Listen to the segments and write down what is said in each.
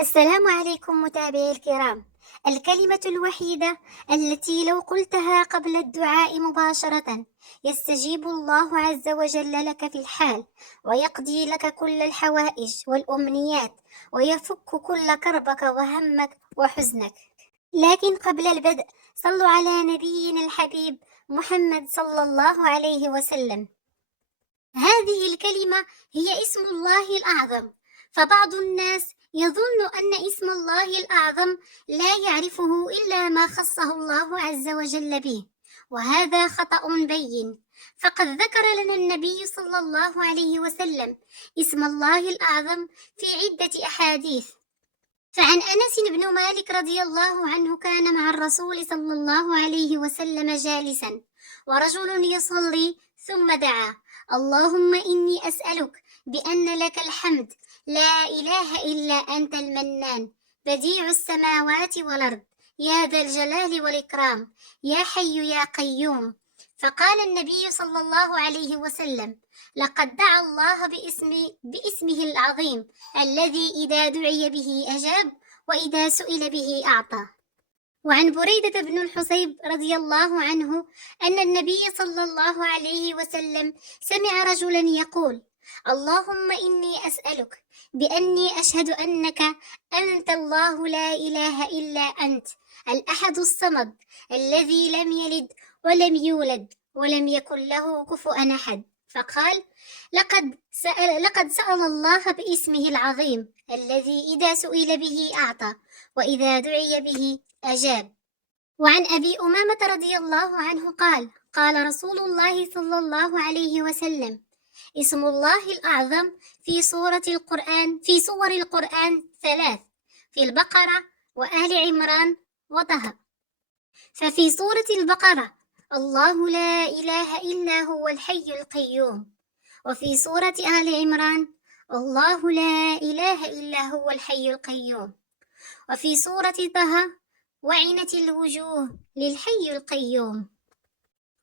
السلام عليكم متابعي الكرام. الكلمة الوحيدة التي لو قلتها قبل الدعاء مباشرة يستجيب الله عز وجل لك في الحال، ويقضي لك كل الحوائج والأمنيات، ويفك كل كربك وهمك وحزنك. لكن قبل البدء صلوا على نبينا الحبيب محمد صلى الله عليه وسلم. هذه الكلمة هي اسم الله الأعظم، فبعض الناس يظن أن اسم الله الأعظم لا يعرفه إلا ما خصه الله عز وجل به، وهذا خطأ بين. فقد ذكر لنا النبي صلى الله عليه وسلم اسم الله الأعظم في عدة أحاديث. فعن أنس بن مالك رضي الله عنه كان مع الرسول صلى الله عليه وسلم جالسا، ورجل يصلي ثم دعا: اللهم إني أسألك بأن لك الحمد، لا إله إلا أنت المنان، بديع السماوات والأرض، يا ذا الجلال والإكرام، يا حي يا قيوم. فقال النبي صلى الله عليه وسلم: لقد دعا الله باسمه العظيم الذي إذا دعي به أجاب، وإذا سئل به أعطى. وعن بريدة بن الحصيب رضي الله عنه أن النبي صلى الله عليه وسلم سمع رجلا يقول: اللهم إني أسألك بأني أشهد أنك أنت الله لا إله إلا أنت، الأحد الصمد، الذي لم يلد ولم يولد ولم يكن له كفؤا أحد. فقال: لقد سأل الله باسمه العظيم الذي إذا سئل به أعطى، وإذا دعي به أجاب. وعن أبي أمامة رضي الله عنه قال: قال رسول الله صلى الله عليه وسلم: اسم الله الأعظم في سور القرآن 3، في البقرة وآل عمران وطه. ففي سورة البقرة: الله لا إله إلا هو الحي القيوم. وفي سورة آل عمران: الله لا إله إلا هو الحي القيوم. وفي سورة طه: وعنت الوجوه للحي القيوم.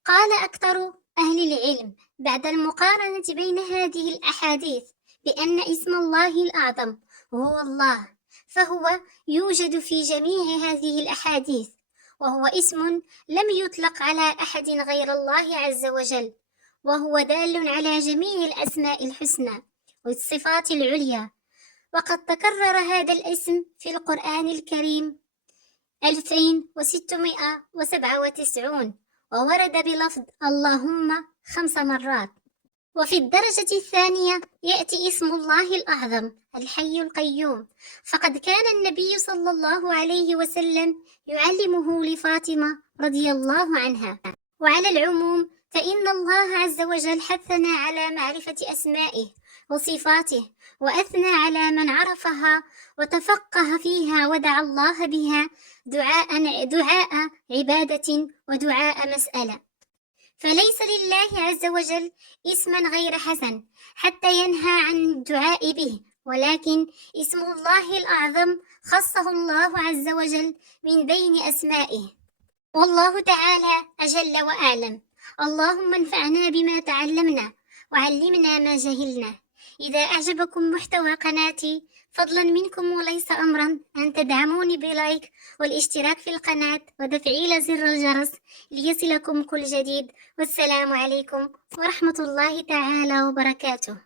قال أكثر أهل العلم بعد المقارنة بين هذه الأحاديث بأن اسم الله الأعظم هو الله، فهو يوجد في جميع هذه الأحاديث، وهو اسم لم يطلق على أحد غير الله عز وجل، وهو دال على جميع الأسماء الحسنى والصفات العليا. وقد تكرر هذا الاسم في القرآن الكريم 2697، وورد بلفظ اللهم 5 مرات. وفي الدرجة الثانية يأتي اسم الله الأعظم الحي القيوم، فقد كان النبي صلى الله عليه وسلم يعلمه لفاطمة رضي الله عنها. وعلى العموم فإن الله عز وجل حثنا على معرفة أسمائه وصفاته، وأثنى على من عرفها وتفقه فيها ودعا الله بها دعاء عبادة ودعاء مسألة. فليس لله عز وجل اسما غير حسن حتى ينهى عن الدعاء به، ولكن اسم الله الأعظم خصه الله عز وجل من بين أسمائه، والله تعالى أجل وأعلم. اللهم انفعنا بما تعلمنا وعلمنا ما جهلنا. إذا أعجبكم محتوى قناتي فضلا منكم وليس أمرا أن تدعموني بلايك والاشتراك في القناة وتفعيل زر الجرس ليصلكم كل جديد. والسلام عليكم ورحمة الله تعالى وبركاته.